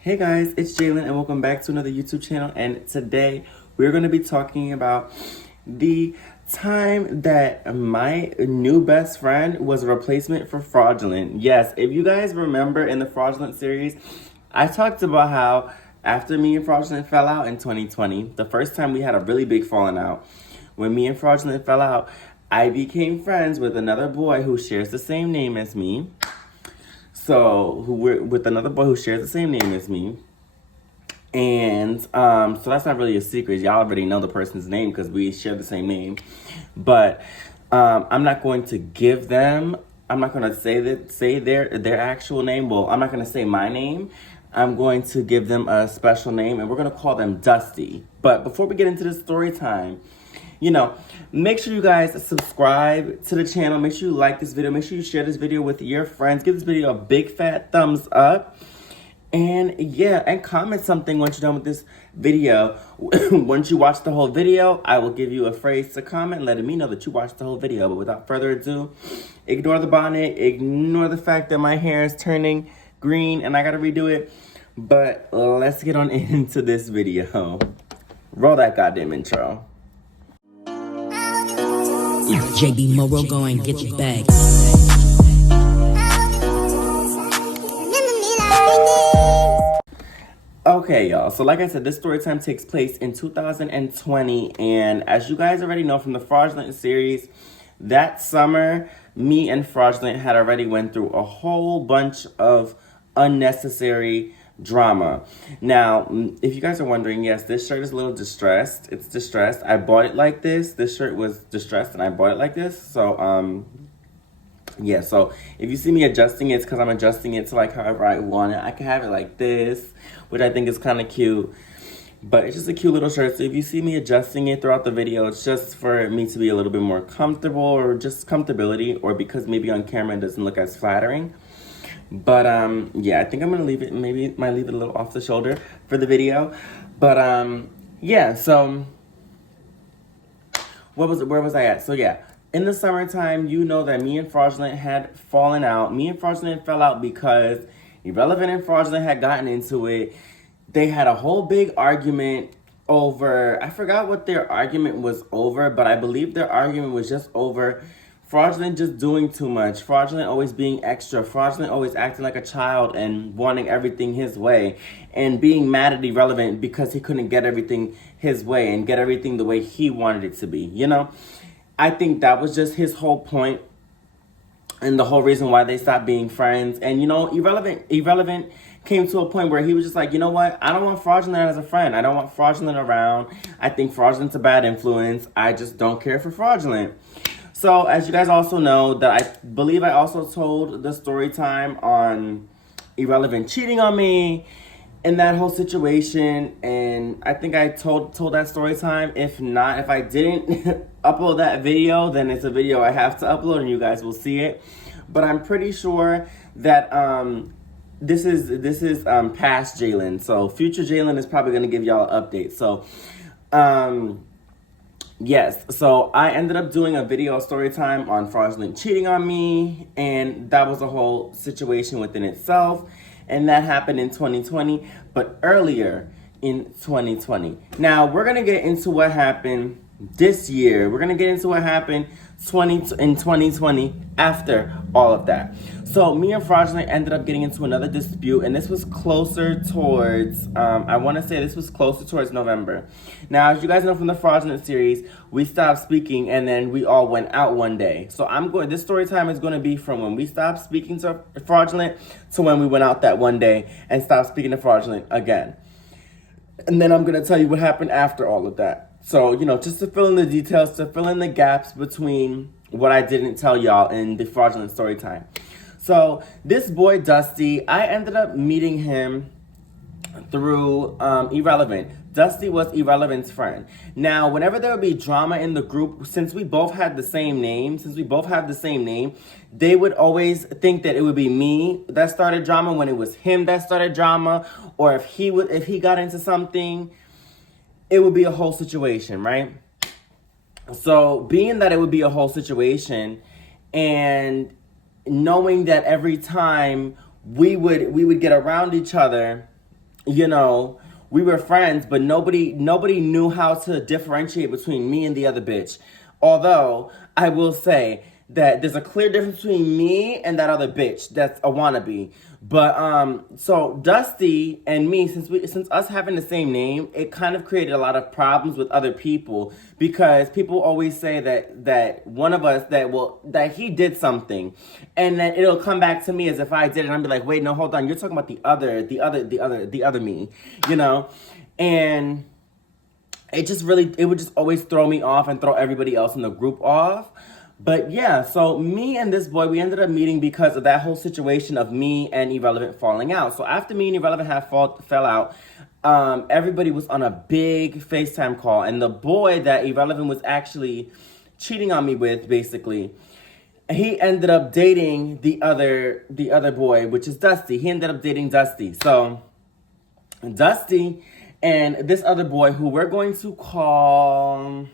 Hey guys, it's Jalen and welcome back to another YouTube channel, and today we're going to be talking about the time that my new best friend was a replacement for Fraudulent. Yes, if you guys remember in the Fraudulent series, I talked about how after me and Fraudulent fell out in 2020, the first time we had a really big falling out, when me and Fraudulent fell out, I became friends with another boy who shares the same name as me. So, we're with another boy who shares the same name as me. And so that's not really a secret. Y'all already know the person's name because we share the same name. But I'm not going to give them, I'm not going to say their actual name. Well, I'm not going to say my name. I'm going to give them a special name, and we're going to call them Dusty. But before we get into the story time, make sure you guys subscribe to the channel. Make sure you like this video. Make sure you share this video with your friends. Give this video a big fat thumbs up. And yeah, and comment something once you're done with this video. Once you watch the whole video, I will give you a phrase to comment letting me know that you watched the whole video. But without further ado, ignore the bonnet. Ignore the fact that my hair is turning green and I gotta redo it. But let's get on into this video. Roll that goddamn intro. JB Moro, go and get your bag. Okay, y'all. So like I said, this story time takes place in 2020. And as you guys already know from the Fraudulent series, that summer, me and Fraudulent had already went through a whole bunch of unnecessary drama. Now, if you guys are wondering, yes, this shirt is a little distressed. It's distressed. I bought it like this. This shirt was distressed and I bought it like this. So, yeah, so if you see me adjusting it, it's because I'm adjusting it to like however I want it. I can have it like this, which I think is kind of cute. But it's just a cute little shirt. So if you see me adjusting it throughout the video, it's just for me to be a little bit more comfortable, or just comfortability, or because maybe on camera it doesn't look as flattering. But yeah, I think I'm gonna leave it, maybe might leave it a little off the shoulder for the video. But yeah, so where was I at? So yeah, in the summertime, you know that me and Fraudulent had fallen out. Me and Fraudulent fell out because Irrelevant and Fraudulent had gotten into it. They had a whole big argument over, I forgot what their argument was over, but I believe their argument was just over Fraudulent just doing too much. Fraudulent always being extra. Fraudulent always acting like a child and wanting everything his way. And being mad at Irrelevant because he couldn't get everything his way and get everything the way he wanted it to be, you know? I think that was just his whole point and the whole reason why they stopped being friends. And, Irrelevant came to a point where he was just like, you know what? I don't want Fraudulent as a friend. I don't want Fraudulent around. I think Fraudulent's a bad influence. I just don't care for Fraudulent. So, as you guys also know, that I believe I also told the story time on Irrelevant cheating on me and that whole situation. And I think I told that story time. If not, if I didn't upload that video, then it's a video I have to upload and you guys will see it. But I'm pretty sure that this is past Jalen. So future Jalen is probably gonna give y'all an update. So yes, so I ended up doing a video story time on Fraudulent cheating on me, and that was a whole situation within itself, and that happened in 2020, but earlier in 2020. Now, we're going to get into what happened this year. We're going to get into what happened in 2020 after all of that. So me and Fraudulent ended up getting into another dispute, and this was closer towards, I want to say this was closer towards November. Now, as you guys know from the Fraudulent series, we stopped speaking and then we all went out one day. So this story time is going to be from when we stopped speaking to Fraudulent to when we went out that one day and stopped speaking to Fraudulent again. And then I'm going to tell you what happened after all of that. So, just to fill in the details, to fill in the gaps between what I didn't tell y'all in the Fraudulent story time. So, this boy, Dusty, I ended up meeting him through Irrelevant. Dusty was Irrelevant's friend. Now, whenever there would be drama in the group, since we both had the same name, they would always think that it would be me that started drama when it was him that started drama, or if he got into something, it would be a whole situation, right? So being that it would be a whole situation and knowing that every time we would get around each other you know, we were friends, but nobody knew how to differentiate between me and the other bitch. Although I will say that there's a clear difference between me and that other bitch that's a wannabe. But so Dusty and me, since us having the same name, it kind of created a lot of problems with other people because people always say that one of us that he did something, and then it'll come back to me as if I did it, and I'll be like, wait, no, hold on, you're talking about the other me, you know, and it would just always throw me off and throw everybody else in the group off. But yeah, so me and this boy, we ended up meeting because of that whole situation of me and Irrelevant falling out. So after me and Irrelevant fell out, everybody was on a big FaceTime call. And the boy that Irrelevant was actually cheating on me with, basically, he ended up dating the other boy, which is Dusty. He ended up dating Dusty. So Dusty and this other boy who we're going to call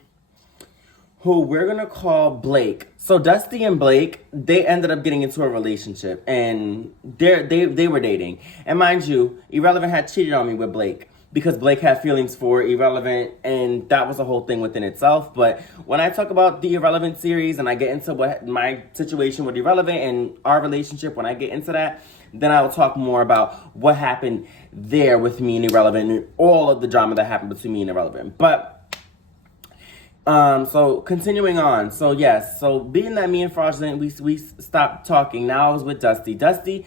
Blake. So Dusty and Blake, they ended up getting into a relationship, and they were dating. And mind you, Irrelevant had cheated on me with Blake because Blake had feelings for Irrelevant, and that was a whole thing within itself. But when I talk about the Irrelevant series and I get into what my situation with Irrelevant and our relationship, when I get into that, then I will talk more about what happened there with me and Irrelevant and all of the drama that happened between me and Irrelevant. But so continuing on. So yes, so being that me and Fraudulent, we stopped talking. Now I was with Dusty. Dusty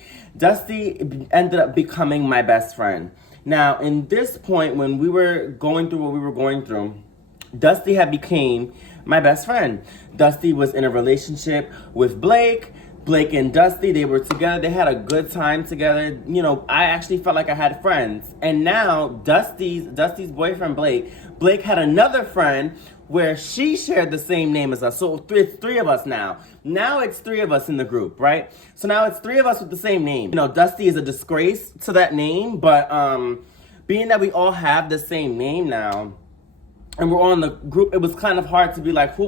ended up becoming my best friend. Now, in this point, when we were going through what we were going through, Dusty had became my best friend. Dusty was in a relationship with Blake. Blake and Dusty, they were together. They had a good time together. You know, I actually felt like I had friends. And now Dusty's boyfriend, Blake had another friend where she shared the same name as us. So it's three of us now. Now it's three of us in the group, right? So now it's three of us with the same name. You know, Dusty is a disgrace to that name, but being that we all have the same name now, and we're all in the group, it was kind of hard to be like, who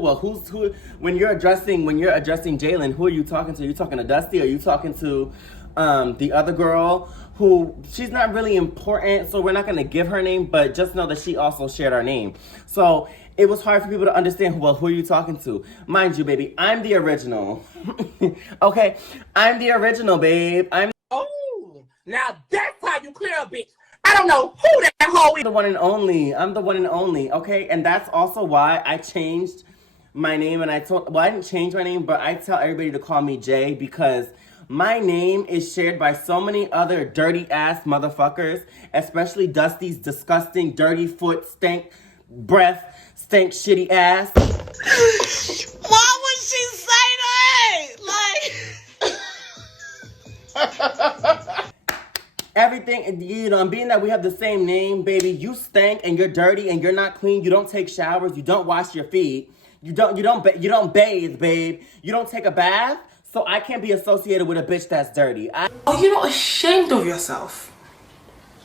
when you're addressing Jalen, who are you talking to? Are you talking to Dusty? Are you talking to the other girl who she's not really important, so we're not gonna give her name, but just know that she also shared our name. So it was hard for people to understand, who are you talking to? Mind you, baby, I'm the original. Okay, I'm the original, babe. Oh, now that's how you clear a bitch. I don't know who that hoe is. The one and only. I'm the one and only, okay? And that's also why I changed my name, and I didn't change my name, but I tell everybody to call me Jay, because my name is shared by so many other dirty ass motherfuckers, especially Dusty's disgusting, dirty foot, stank breath, stank shitty ass. Why would she say that? Everything, you know, and being that we have the same name, baby, you stank and you're dirty and you're not clean. You don't take showers. You don't wash your feet. You don't bathe, babe. You don't take a bath. So I can't be associated with a bitch that's dirty. Are you not ashamed of yourself?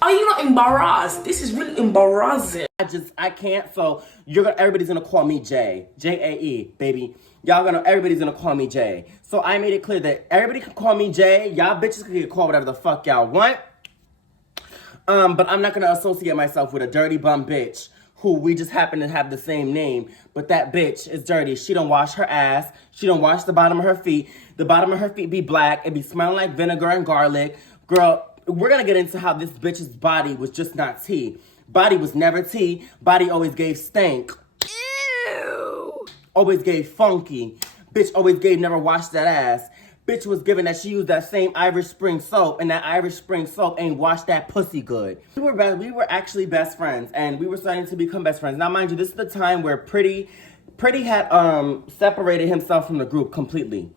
Are you not embarrassed? This is really embarrassing. I can't. So everybody's gonna call me Jay, Jae, baby. Everybody's gonna call me Jay. So I made it clear that everybody can call me Jay. Y'all bitches can get called whatever the fuck y'all want. But I'm not gonna associate myself with a dirty bum bitch who we just happen to have the same name, but that bitch is dirty. She don't wash her ass. She don't wash the bottom of her feet. The bottom of her feet be black. It be smelling like vinegar and garlic. Girl, we're gonna get into how this bitch's body was just not tea. Body was never tea. Body always gave stank. Ew. Always gave funky. Bitch always gave never washed that ass. Bitch was given that she used that same Irish Spring soap, and that Irish Spring soap ain't washed that pussy good. We were actually best friends, and we were starting to become best friends. Now, mind you, this is the time where Pretty had separated himself from the group completely.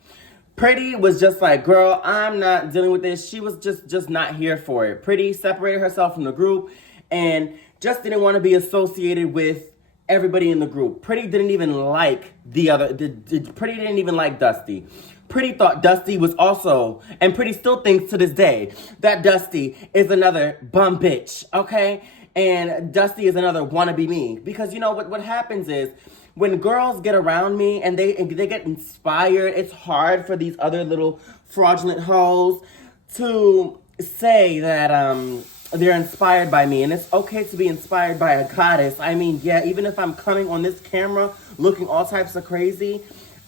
Pretty was just like, girl, I'm not dealing with this. She was just not here for it. Pretty separated herself from the group and just didn't want to be associated with everybody in the group. Pretty didn't even like Pretty didn't even like Dusty. Pretty thought Dusty was also, and Pretty still thinks to this day, that Dusty is another bum bitch, okay? And Dusty is another wannabe me. Because you know what happens is, when girls get around me and they get inspired, it's hard for these other little fraudulent hoes to say that they're inspired by me, and it's okay to be inspired by a goddess. I mean, yeah, even if I'm coming on this camera looking all types of crazy,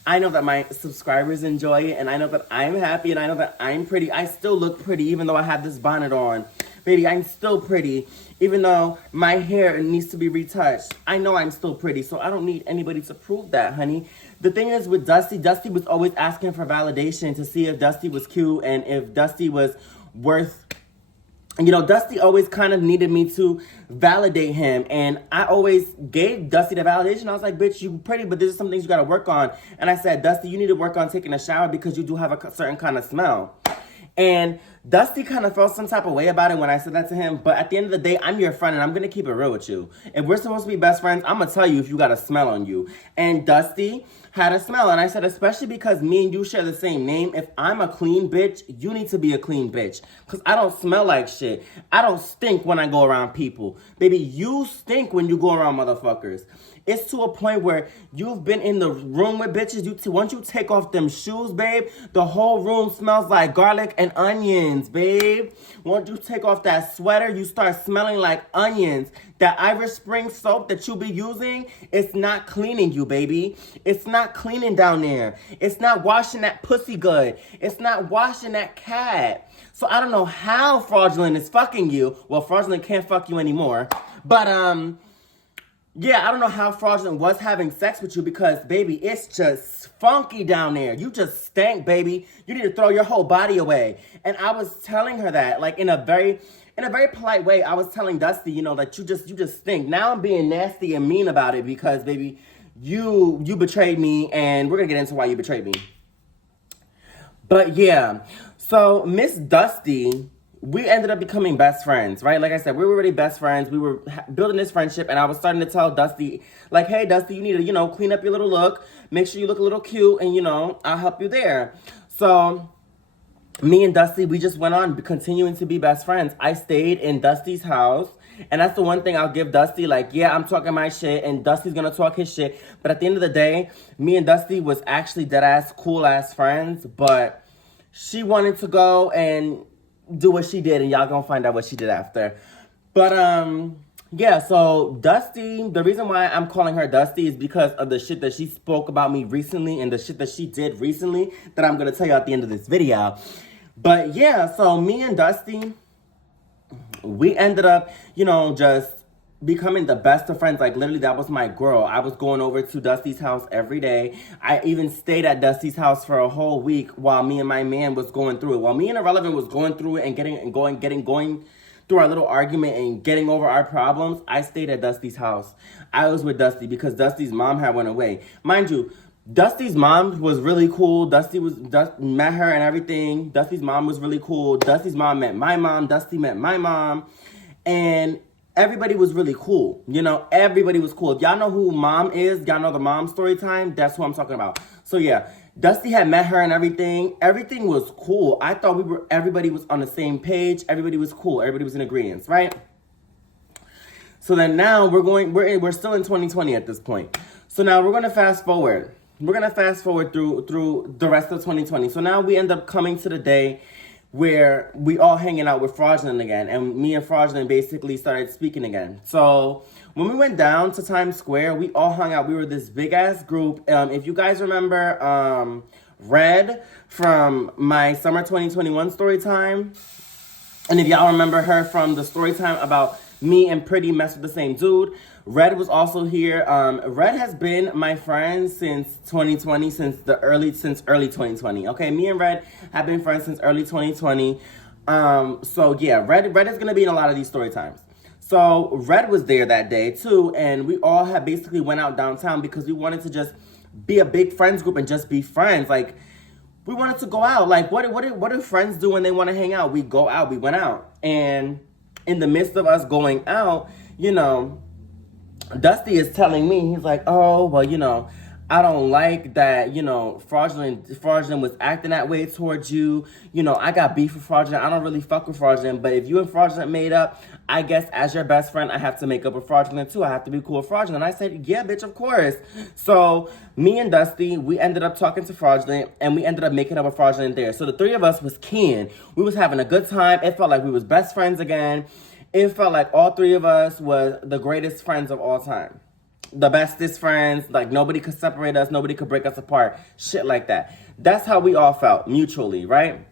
I know that my subscribers enjoy it, and I know that I'm happy, and I know that I'm pretty. I still look pretty even though I have this bonnet on. Baby, I'm still pretty even though my hair needs to be retouched. I know I'm still pretty, so I don't need anybody to prove that, honey. The thing is with Dusty, Dusty was always asking for validation to see if Dusty was cute and if Dusty was worth... You know, Dusty always kind of needed me to validate him. And I always gave Dusty the validation. I was like, bitch, you pretty, but there's some things you got to work on. And I said, Dusty, you need to work on taking a shower because you do have a certain kind of smell. And Dusty kind of felt some type of way about it when I said that to him. But at the end of the day, I'm your friend and I'm going to keep it real with you. If we're supposed to be best friends, I'm going to tell you if you got a smell on you. And Dusty had a smell. And I said, especially because me and you share the same name, if I'm a clean bitch, you need to be a clean bitch. Because I don't smell like shit. I don't stink when I go around people. Baby, you stink when you go around motherfuckers. It's to a point where you've been in the room with bitches. Once you take off them shoes, babe, the whole room smells like garlic and onions, babe. Once you take off that sweater, you start smelling like onions. That Irish Spring soap that you be using, it's not cleaning you, baby. It's not cleaning down there. It's not washing that pussy good. It's not washing that cat. So I don't know how Fraudulent is fucking you. Well, Fraudulent can't fuck you anymore. But, yeah, I don't know how Fraudulent was having sex with you because, baby, it's just funky down there. You just stank, baby. You need to throw your whole body away. And I was telling her that, like, in a very polite way. I was telling Dusty, you know, that you just stink. Now I'm being nasty and mean about it because, baby, you betrayed me, and we're gonna get into why you betrayed me. But yeah, so Miss Dusty, we ended up becoming best friends, right? Like I said, we were already best friends. We were building this friendship, and I was starting to tell Dusty, like, hey, Dusty, you need to, you know, clean up your little look. Make sure you look a little cute, and, you know, I'll help you there. So me and Dusty, we just went on continuing to be best friends. I stayed in Dusty's house. And that's the one thing I'll give Dusty. Like, yeah, I'm talking my shit, and Dusty's gonna talk his shit. But at the end of the day, me and Dusty was actually dead-ass, cool-ass friends. But she wanted to go and do what she did, and y'all gonna find out what she did after. But, yeah, so Dusty, the reason why I'm calling her Dusty is because of the shit that she spoke about me recently and the shit that she did recently that I'm gonna tell you at the end of this video. But, yeah, so me and Dusty, we ended up, you know, just becoming the best of friends. Like, literally, that was my girl. I was going over to Dusty's house every day. I even stayed at Dusty's house for a whole week while me and my man was going through it. While me and Irrelevant was going through it and going through our little argument and getting over our problems, I stayed at Dusty's house. I was with Dusty because Dusty's mom had went away. Mind you, Dusty's mom was really cool. Dusty met her and everything. Dusty's mom was really cool. Dusty's mom met my mom. Dusty met my mom. And everybody was really cool. You know, everybody was cool. If y'all know who mom is, y'all know the mom story time, that's who I'm talking about. So yeah, Dusty had met her and everything. Everything was cool. I thought everybody was on the same page. Everybody was cool. Everybody was in agreement, right? So then now we're still in 2020 at this point. So now we're gonna fast forward. We're going to fast forward through the rest of 2020. So now we end up coming to the day where we all hanging out with Fraudulent again. And me and Fraudulent basically started speaking again. So when we went down to Times Square, we all hung out. We were this big-ass group. If you guys remember Red from my summer 2021 story time, and if y'all remember her from the story time about me and Pretty mess with the same dude, Red was also here. Red has been my friend since 2020, since early 2020. Okay, me and Red have been friends since early 2020. So yeah, Red is gonna be in a lot of these story times. So Red was there that day too, and we all had basically went out downtown because we wanted to just be a big friends group and just be friends. Like, we wanted to go out. Like, what do friends do when they want to hang out? We go out. We went out, and in the midst of us going out, you know, Dusty is telling me, he's like, oh, well, you know, I don't like that, you know, Fraudulent was acting that way towards you. You know, I got beef with Fraudulent. I don't really fuck with Fraudulent, but if you and Fraudulent made up, I guess as your best friend, I have to make up with Fraudulent too. I have to be cool with Fraudulent. I said, yeah, bitch, of course. So me and Dusty, we ended up talking to Fraudulent, and we ended up making up with Fraudulent there. So the three of us was keen. We was having a good time. It felt like we was best friends again. it felt like all three of us was the greatest friends of all time. The bestest friends, like nobody could separate us, nobody could break us apart, shit like that. That's how we all felt mutually, right?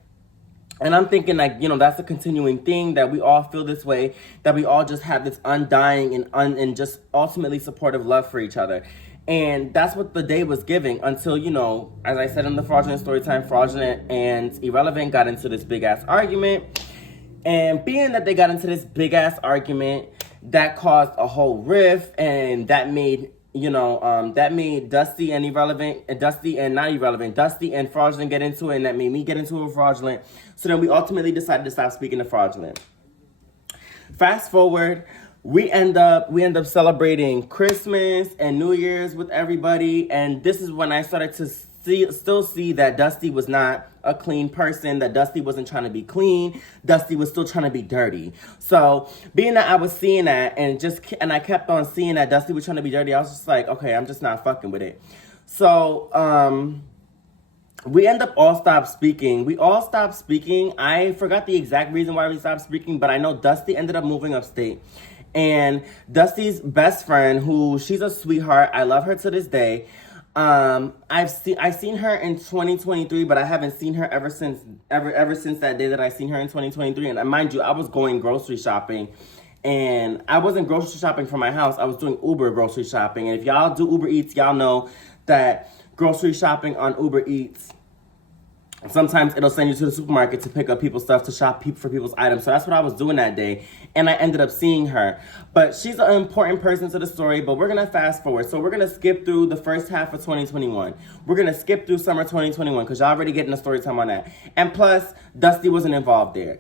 And I'm thinking like, that's a continuing thing, that we all feel this way, that we all just have this undying and just ultimately supportive love for each other. And that's what the day was giving until, as I said in the Fraudulent Storytime, Fraudulent and Irrelevant got into this big ass argument. And being that they got into this big ass argument, that caused a whole rift, and that made Dusty and Dusty and Fraudulent get into it, and that made me get into it with Fraudulent. So then we ultimately decided to stop speaking to Fraudulent. Fast forward, we end up celebrating Christmas and New Year's with everybody, and this is when I started to still see that Dusty was not a clean person, that Dusty wasn't trying to be clean, Dusty was still trying to be dirty. So being that I was seeing that and I kept on seeing that Dusty was trying to be dirty, I was just like, okay, I'm just not fucking with it. So we end up all stopped speaking. We all stopped speaking. I forgot the exact reason why we stopped speaking, but I know Dusty ended up moving upstate. And Dusty's best friend, who she's a sweetheart, I love her to this day. I've seen her in 2023, but I haven't seen her ever since that day that I seen her in 2023. And mind you, I was going grocery shopping, and I wasn't grocery shopping from my house. I was doing Uber grocery shopping. And if y'all do Uber Eats, y'all know that grocery shopping on Uber Eats, sometimes it'll send you to the supermarket to pick up people's stuff, to shop for people's items. So that's what I was doing that day. And I ended up seeing her. But she's an important person to the story, but we're going to fast forward. So we're going to skip through the first half of 2021. We're going to skip through summer 2021 because y'all already getting a story time on that. And plus, Dusty wasn't involved there.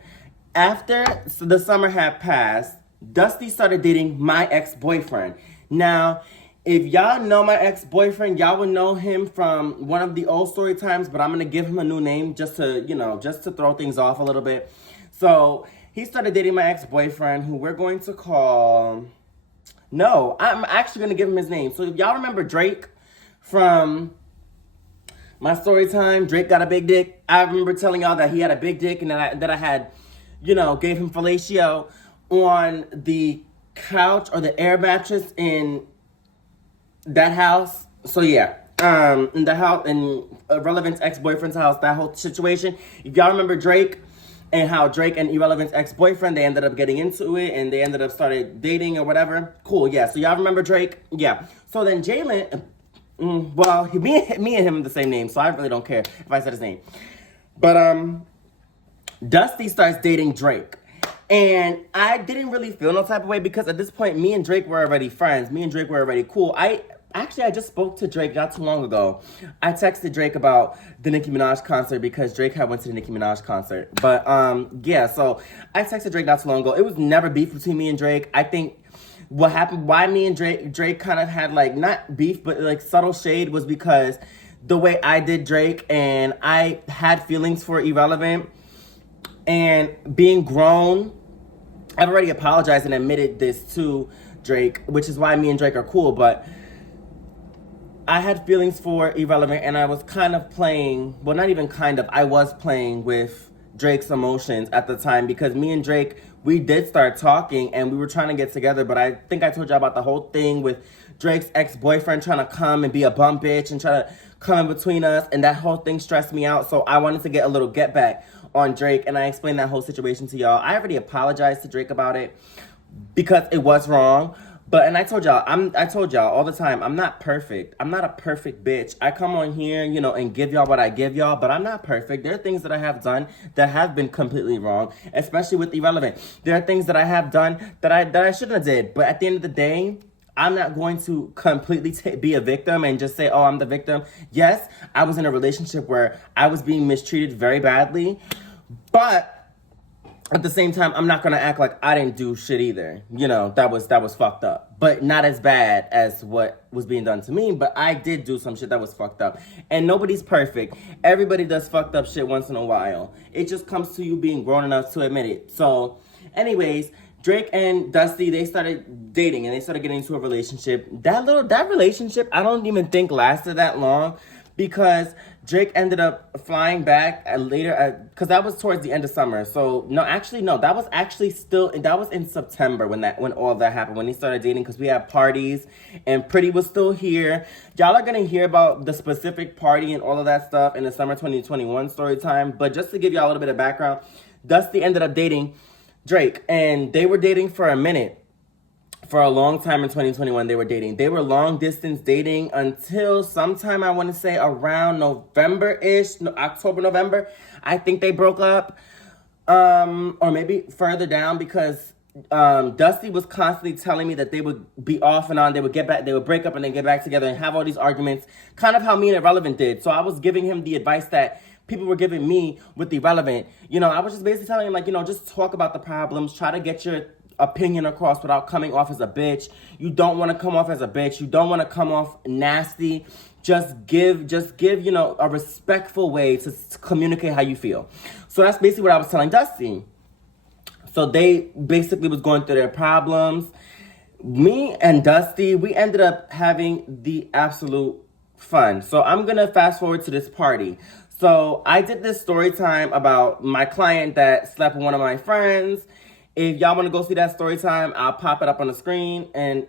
After the summer had passed, Dusty started dating my ex-boyfriend. Now, if y'all know my ex-boyfriend, y'all would know him from one of the old story times, but I'm going to give him a new name just to throw things off a little bit. So he started dating my ex-boyfriend, who we're going to call... No, I'm actually going to give him his name. So if y'all remember Drake from my story time, Drake got a big dick. I remember telling y'all that he had a big dick and that I had, gave him fellatio on the couch or the air mattress in that house. So yeah, in the house, in Irrelevant's ex-boyfriend's house, that whole situation. If y'all remember Drake and how Drake and Irrelevant's ex-boyfriend, they ended up getting into it and they ended up started dating or whatever. Cool, yeah. So y'all remember Drake? Yeah. So then Jalen, me and him are the same name, so I really don't care if I said his name. But Dusty starts dating Drake. And I didn't really feel no type of way because at this point, me and Drake were already friends. Me and Drake were already cool. I just spoke to Drake not too long ago. I texted Drake about the Nicki Minaj concert because Drake had went to the Nicki Minaj concert. But yeah, so I texted Drake not too long ago. It was never beef between me and Drake. I think what happened, why me and Drake kind of had like, not beef, but like subtle shade was because the way I did Drake and I had feelings for Irrelevant. And being grown, I've already apologized and admitted this to Drake, which is why me and Drake are cool, but I had feelings for Irrelevant and I was kind of playing, well, not even kind of, I was playing with Drake's emotions at the time because me and Drake, we did start talking and we were trying to get together, but I think I told you about the whole thing with Drake's ex-boyfriend trying to come and be a bum bitch and try to come in between us, and that whole thing stressed me out, so I wanted to get a little get back on Drake, and I explained that whole situation to y'all. I already apologized to Drake about it because it was wrong. But I told y'all all the time, I'm not perfect. I'm not a perfect bitch. I come on here, and give y'all what I give y'all, but I'm not perfect. There are things that I have done that have been completely wrong, especially with Irrelevant. There are things that I have done that I shouldn't have did. But at the end of the day, I'm not going to completely be a victim and just say, oh, I'm the victim. Yes, I was in a relationship where I was being mistreated very badly, but at the same time, I'm not gonna act like I didn't do shit either. That was fucked up. But not as bad as what was being done to me, but I did do some shit that was fucked up. And nobody's perfect. Everybody does fucked up shit once in a while. It just comes to you being grown enough to admit it. So, anyways, Drake and Dusty, they started dating and they started getting into a relationship. That relationship, I don't even think lasted that long because Drake ended up flying back later, because that was towards the end of summer. So no, actually no, that was in September when all that happened, when he started dating, because we had parties and Pretty was still here. Y'all are gonna hear about the specific party and all of that stuff in the summer 2021 story time. But just to give y'all a little bit of background, Dusty ended up dating Drake, and they were dating for a minute. For a long time in 2021, they were dating. They were long distance dating until sometime, I want to say around November-ish, October, November. I think they broke up. Or maybe further down, because Dusty was constantly telling me that they would be off and on. They would break up and then get back together and have all these arguments, kind of how me and Irrelevant did. So I was giving him the advice that people were giving me with Irrelevant. You know, I was just basically telling him, like, you know, just talk about the problems, try to get your opinion across without coming off as a bitch. You don't want to come off as a bitch. You don't want to come off nasty. Just give, you know, a respectful way to communicate how you feel. So that's basically what I was telling Dusty. So they basically was going through their problems. Me and Dusty, we ended up having the absolute fun. So I'm going to fast forward to this party. So I did this story time about my client that slept with one of my friends. If y'all want to go see that story time, I'll pop it up on the screen, and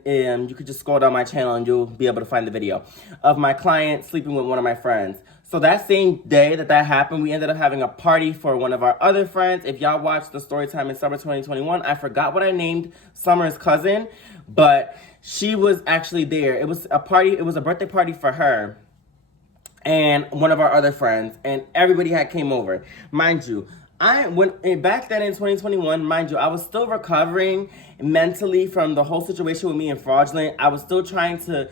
you could just scroll down my channel and you'll be able to find the video of my client sleeping with one of my friends. So that same day that happened, we ended up having a party for one of our other friends. If y'all watched the story time in summer 2021, I forgot what I named Summer's cousin, but she was actually there. It was a party. It was a birthday party for her and one of our other friends, and everybody had came over. Mind you, back then in 2021, mind you, I was still recovering mentally from the whole situation with me and Fraudulent. I was still trying to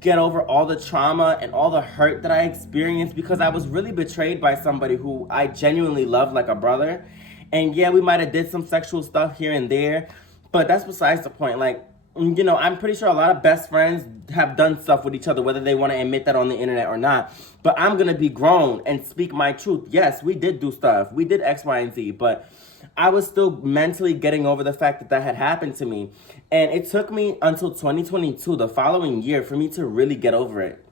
get over all the trauma and all the hurt that I experienced, because I was really betrayed by somebody who I genuinely loved like a brother. And yeah, we might have did some sexual stuff here and there, but that's besides the point. Like, you know, I'm pretty sure a lot of best friends have done stuff with each other, whether they want to admit that on the internet or not. But I'm going to be grown and speak my truth. Yes, we did do stuff. We did X, Y, and Z. But I was still mentally getting over the fact that had happened to me. And it took me until 2022, the following year, for me to really get over it.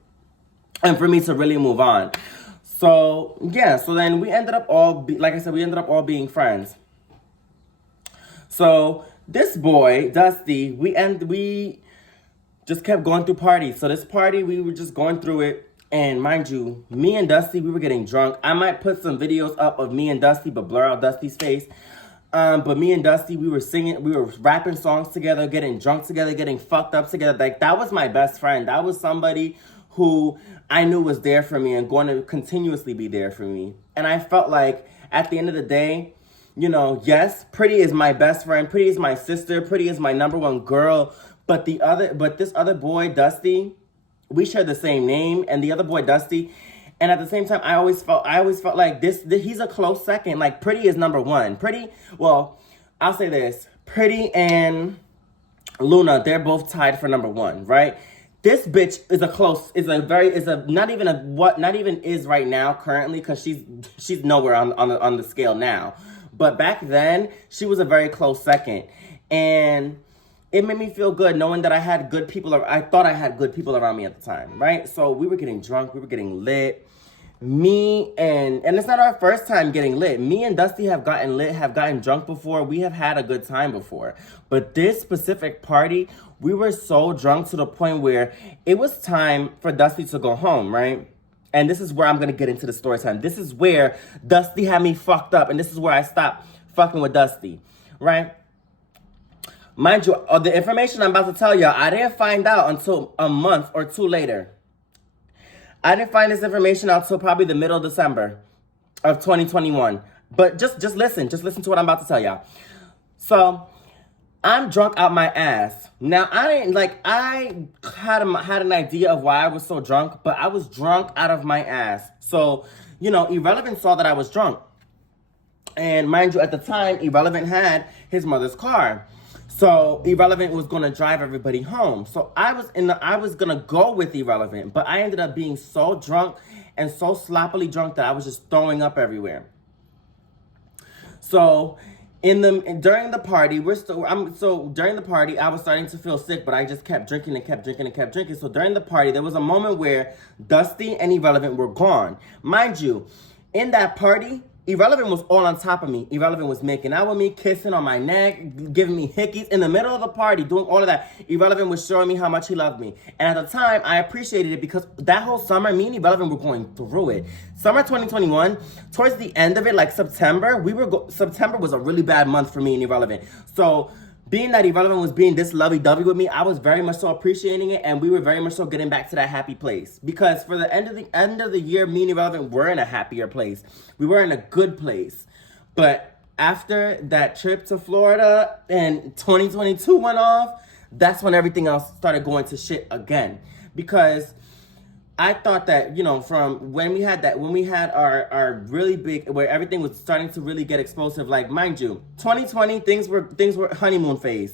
And for me to really move on. So, yeah. So then we ended up like I said, we ended up all being friends. So this boy, Dusty, we just kept going through parties. So this party, we were just going through it. And mind you, me and Dusty, we were getting drunk. I might put some videos up of me and Dusty, but blur out Dusty's face. But me and Dusty, we were singing, we were rapping songs together, getting drunk together, getting fucked up together. Like, that was my best friend. That was somebody who I knew was there for me and going to continuously be there for me. And I felt like at the end of the day, you know, yes, Pretty is my best friend. Pretty is my sister. Pretty is my number one girl. But this other boy, Dusty, we share the same name, and the other boy, Dusty. And at the same time, I always felt like he's a close second. Like, Pretty is number one. Well, I'll say this. Pretty and Luna, they're both tied for number one, right? This bitch not even is right now currently, because she's nowhere on the scale now. But back then, she was a very close second. And it made me feel good knowing that I had good people. I thought I had good people around me at the time, right? So we were getting drunk. We were getting lit. And it's not our first time getting lit. Me and Dusty have gotten lit, have gotten drunk before. We have had a good time before. But this specific party, we were so drunk to the point where it was time for Dusty to go home, right? And this is where I'm going to get into the story time. This is where Dusty had me fucked up. And this is where I stopped fucking with Dusty, right? Mind you, the information I'm about to tell y'all, I didn't find out until a month or two later. I didn't find this information out until probably the middle of December of 2021. But just listen to what I'm about to tell y'all. So I'm drunk out my ass. Now, I had an idea of why I was so drunk, but I was drunk out of my ass. So, you know, Irrelevant saw that I was drunk. And mind you, at the time, Irrelevant had his mother's car. So Irrelevant was going to drive everybody home. So I was going to go with Irrelevant, but I ended up being so drunk and so sloppily drunk that I was just throwing up everywhere. So during the party, during the party, I was starting to feel sick, but I just kept drinking and kept drinking and kept drinking. So during the party, there was a moment where Dusty and Irrelevant were gone. Mind you, in that party, Irrelevant was all on top of me. Irrelevant was making out with me, kissing on my neck, giving me hickeys. In the middle of the party, doing all of that, Irrelevant was showing me how much he loved me. And at the time, I appreciated it because that whole summer, me and Irrelevant were going through it. Summer 2021, towards the end of it, like September, September was a really bad month for me and Irrelevant. So being that Irrelevant was being this lovey-dovey with me, I was very much so appreciating it, and we were very much so getting back to that happy place. Because for the end of the year, me and Irrelevant were in a happier place. We were in a good place. But after that trip to Florida and 2022 went off, that's when everything else started going to shit again. Because I thought that, from when we had our really big, where everything was starting to really get explosive, like, mind you, 2020, things were honeymoon phase.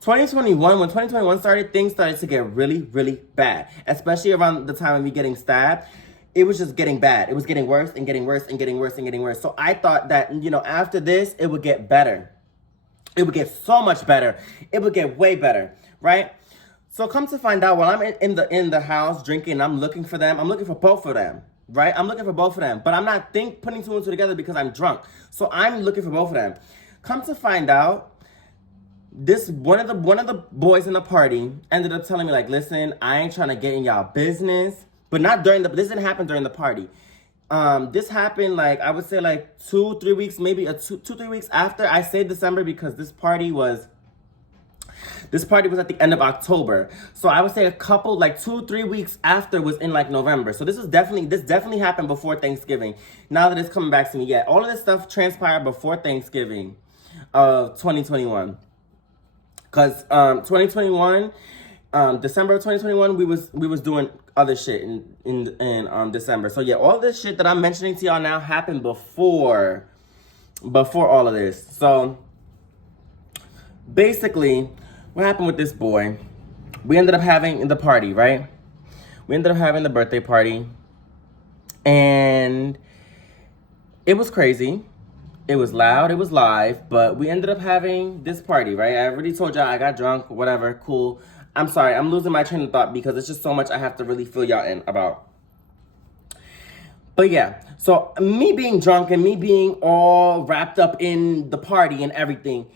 2021, when 2021 started, things started to get really, really bad, especially around the time of me getting stabbed. It was just getting bad. It was getting worse and getting worse and getting worse and getting worse. So I thought that, after this, it would get better. It would get so much better. It would get way better, right? So come to find out, while I'm in the house drinking, I'm looking for them. I'm looking for both of them, right? I'm looking for both of them, but I'm not putting two and two together because I'm drunk. So I'm looking for both of them. Come to find out, one of the boys in the party ended up telling me, like, listen, I ain't trying to get in y'all business, but not this didn't happen during the party. This happened, like, I would say, like 2-3 weeks, maybe 2-3 weeks after. I say December because this party was at the end of October. So I would say a couple, like 2-3 weeks after was in like November. So this definitely happened before Thanksgiving. Now that it's coming back to me, yeah, all of this stuff transpired before Thanksgiving of 2021. Cause 2021, December of 2021, we was doing other shit in December. So yeah, all this shit that I'm mentioning to y'all now happened before all of this. So basically, what happened with this boy, we ended up having the party, right? We ended up having the birthday party, and it was crazy. It was loud, it was live, but we ended up having this party, right? I already told y'all I got drunk, whatever, cool. I'm sorry, I'm losing my train of thought because it's just so much I have to really fill y'all in about. But yeah, so me being drunk and me being all wrapped up in the party and everything,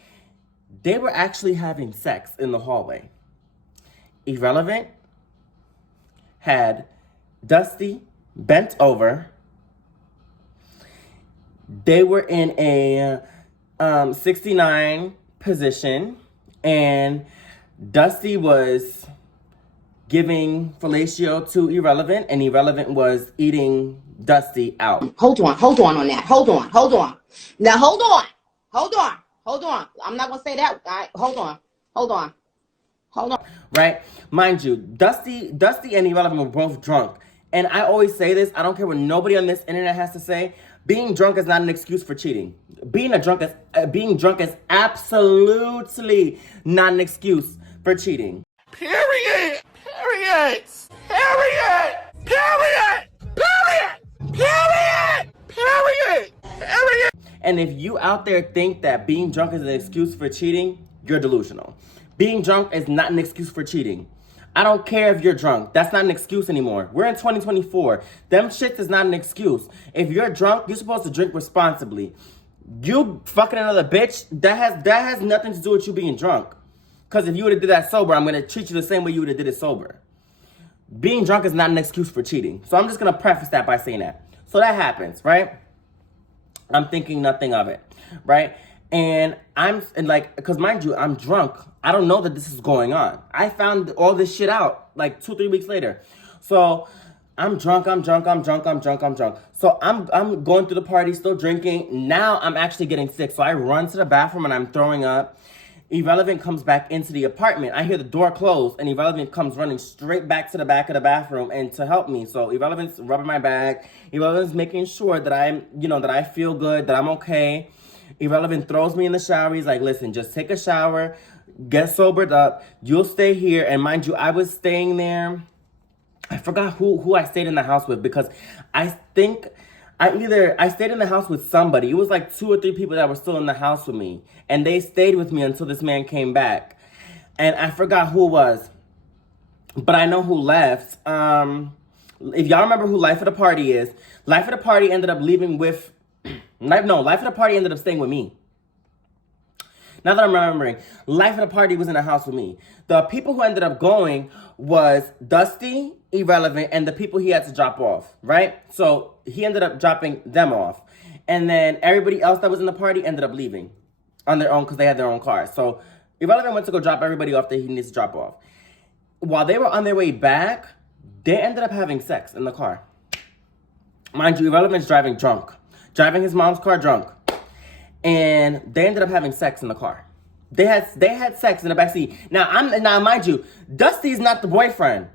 they were actually having sex in the hallway. Irrelevant had Dusty bent over. They were in a 69 position, and Dusty was giving fellatio to Irrelevant, and Irrelevant was eating Dusty out. Hold on that. Hold on. Now, hold on. I'm not going to say that. All right, hold on. Right? Mind you, Dusty and Irrelevant were both drunk. And I always say this, I don't care what nobody on this internet has to say, being drunk is not an excuse for cheating. Being drunk is absolutely not an excuse for cheating. Period. And if you out there think that being drunk is an excuse for cheating, you're delusional. Being drunk is not an excuse for cheating. I don't care if you're drunk. That's not an excuse anymore. We're in 2024. Them shit is not an excuse. If you're drunk, you're supposed to drink responsibly. You fucking another bitch, that has nothing to do with you being drunk. Because if you would have did that sober, I'm going to treat you the same way you would have did it sober. Being drunk is not an excuse for cheating. So I'm just going to preface that by saying that. So that happens, right? I'm thinking nothing of it, right? And because mind you, I'm drunk. I don't know that this is going on. I found all this shit out like 2-3 weeks later. So I'm drunk. So I'm going through the party, still drinking. Now I'm actually getting sick. So I run to the bathroom and I'm throwing up. Irrelevant comes back into the apartment. I hear the door close, and Irrelevant comes running straight back to the back of the bathroom and to help me. So Irrelevant's rubbing my back. Irrelevant's making sure that that I feel good, that I'm okay. Irrelevant throws me in the shower. He's like, listen, just take a shower, get sobered up. You'll stay here. And mind you, I was staying there. I forgot who I stayed in the house with because I think I stayed in the house with somebody. It was like 2 or 3 people that were still in the house with me. And they stayed with me until this man came back. And I forgot who it was. But I know who left. If y'all remember who Life of the Party is, Life of the Party ended up leaving with... Life of the Party ended up staying with me. Now that I'm remembering, Life of the Party was in the house with me. The people who ended up going was Dusty, Irrelevant, and the people he had to drop off, right? So he ended up dropping them off. And then everybody else that was in the party ended up leaving on their own because they had their own cars. So Irrelevant went to go drop everybody off that he needs to drop off. While they were on their way back, they ended up having sex in the car. Mind you, Irrelevant's driving drunk. Driving his mom's car drunk. And they ended up having sex in the car. They had sex in the backseat. Now mind you, Dusty's not the boyfriend.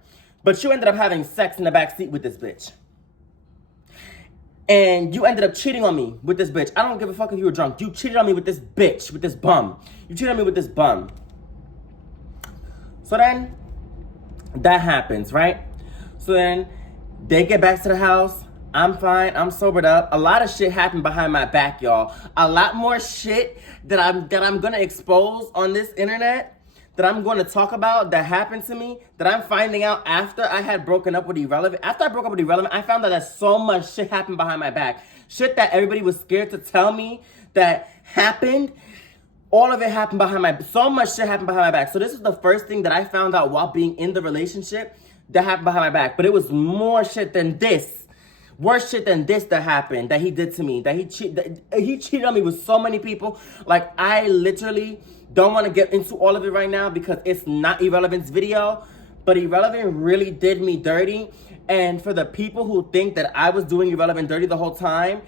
But you ended up having sex in the backseat with this bitch. And you ended up cheating on me with this bitch. I don't give a fuck if you were drunk. You cheated on me with this bitch, with this bum. You cheated on me with this bum. So then, that happens, right? So then, they get back to the house. I'm fine. I'm sobered up. A lot of shit happened behind my back, y'all. A lot more shit that I'm gonna expose on this internet, that I'm going to talk about, that happened to me, that I'm finding out after I had broken up with Irrelevant. After I broke up with Irrelevant, I found out that so much shit happened behind my back. Shit that everybody was scared to tell me that happened. All of it happened behind my... So much shit happened behind my back. So this is the first thing that I found out while being in the relationship that happened behind my back. But it was more shit than this. Worse shit than this that happened, that he did to me. That he cheated on me with so many people. Like, I literally don't want to get into all of it right now because it's not Irrelevant's video. But Irrelevant really did me dirty. And for the people who think that I was doing Irrelevant dirty the whole time,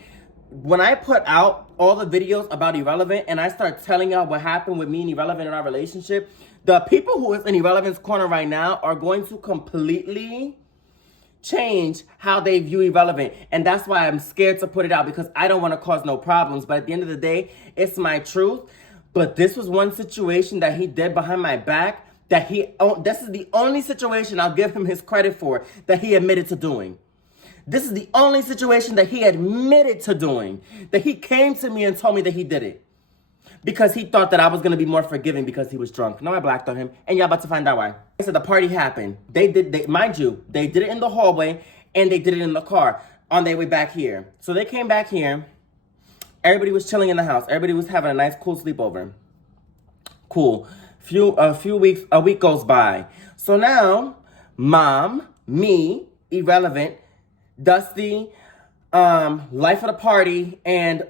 when I put out all the videos about Irrelevant and I start telling y'all what happened with me and Irrelevant in our relationship, the people who is in Irrelevant's corner right now are going to completely change how they view Irrelevant. And that's why I'm scared to put it out, because I don't want to cause no problems. But at the end of the day, it's my truth. But this was one situation that he did behind my back that this is the only situation I'll give him his credit for that he admitted to doing. This is the only situation that he admitted to doing, that he came to me and told me that he did it. Because he thought that I was going to be more forgiving because he was drunk. No, I blacked on him. And y'all about to find out why. I said the party happened. Mind you, they did it in the hallway and they did it in the car on their way back here. So they came back here. Everybody was chilling in the house. Everybody was having a nice, cool sleepover. Cool. A week goes by. So now, Mom, me, Irrelevant, Dusty, Life of the Party, and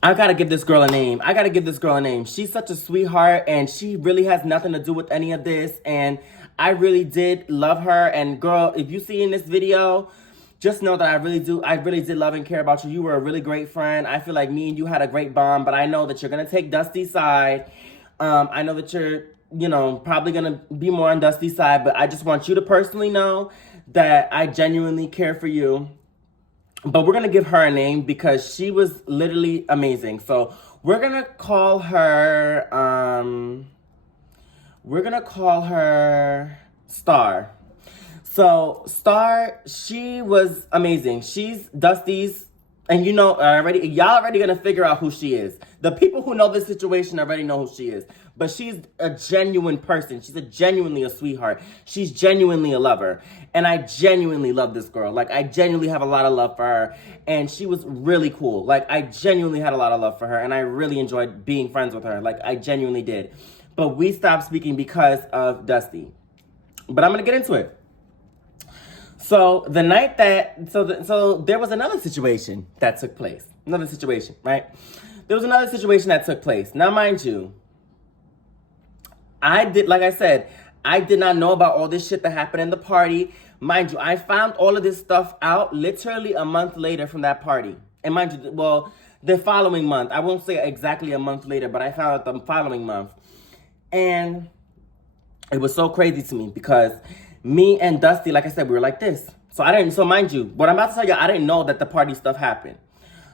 I gotta give this girl a name. She's such a sweetheart, and she really has nothing to do with any of this. And I really did love her. And girl, if you see in this video, just know that I really did love and care about you. You were a really great friend. I feel like me and you had a great bond, but I know that you're gonna take Dusty's side. I know that you're, probably gonna be more on Dusty's side, but I just want you to personally know that I genuinely care for you. But we're gonna give her a name because she was literally amazing. So we're gonna call her, Star. So Star, she was amazing. She's Dusty's, and y'all already gonna figure out who she is. The people who know this situation already know who she is. But she's a genuine person. She's genuinely a sweetheart. She's genuinely a lover. And I genuinely love this girl. Like, I genuinely have a lot of love for her. And she was really cool. Like, I genuinely had a lot of love for her. And I really enjoyed being friends with her. Like, I genuinely did. But we stopped speaking because of Dusty. But I'm going to get into it. So the night that... So there was another situation that took place. Another situation, right? There was another situation that took place. Now, mind you, like I said, I did not know about all this shit that happened in the party. Mind you, I found all of this stuff out literally a month later from that party. And mind you, well, the following month. I won't say exactly a month later, but I found out the following month. And it was so crazy to me because me and Dusty, like I said, we were like this. So mind you, what I'm about to tell you, I didn't know that the party stuff happened.